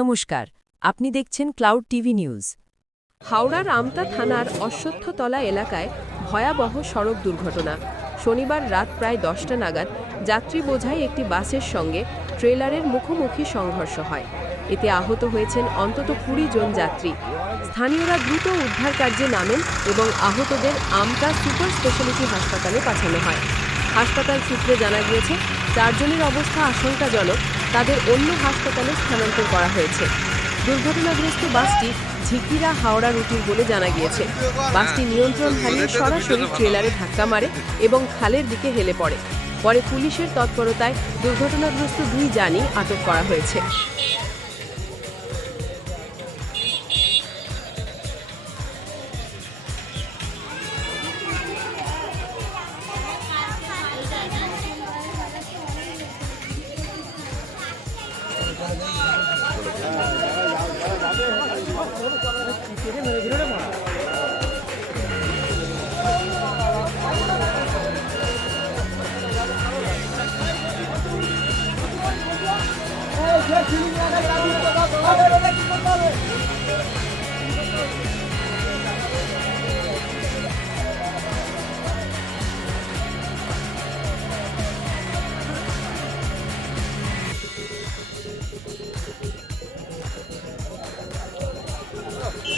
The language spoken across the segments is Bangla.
নমস্কার, আপনি দেখছেন ক্লাউড টিভি নিউজ। হাওড়ার আমতা থানার অশ্বত্থতলা এলাকায় ভয়াবহ সড়ক দুর্ঘটনা। শনিবার রাত প্রায় দশটা নাগাদ যাত্রী বোঝাই একটি বাসের সঙ্গে ট্রেলারের মুখোমুখি সংঘর্ষ হয়। এতে আহত হয়েছেন অন্তত কুড়ি জন যাত্রী। স্থানীয়রা দ্রুত উদ্ধার কার্যে নামেন এবং আহতদের আমতা সুপার স্পেশালিটি হাসপাতালে পাঠানো হয়। হাসপাতাল সূত্রে জানা গিয়েছে, চারজনের অবস্থা আশঙ্কাজনক। তাদের অন্য হাসপাতালে স্থানান্তর করা হয়েছে। দুর্ঘটনাগ্রস্ত বাসটি ঝিকিরা হাওড়া রুটির বলে জানা গিয়েছে। বাসটি নিয়ন্ত্রণ হারিয়ে সরাসরি ট্রেলারে ধাক্কা মারে এবং খালের দিকে হেলে পড়ে। পরে পুলিশের তৎপরতায় দুর্ঘটনাগ্রস্ত দুই জানি আটক করা হয়েছে। Hey, get you in the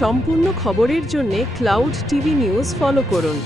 সম্পূর্ণ খবরের জন্য ক্লাউড টিভি নিউজ ফলো করুন।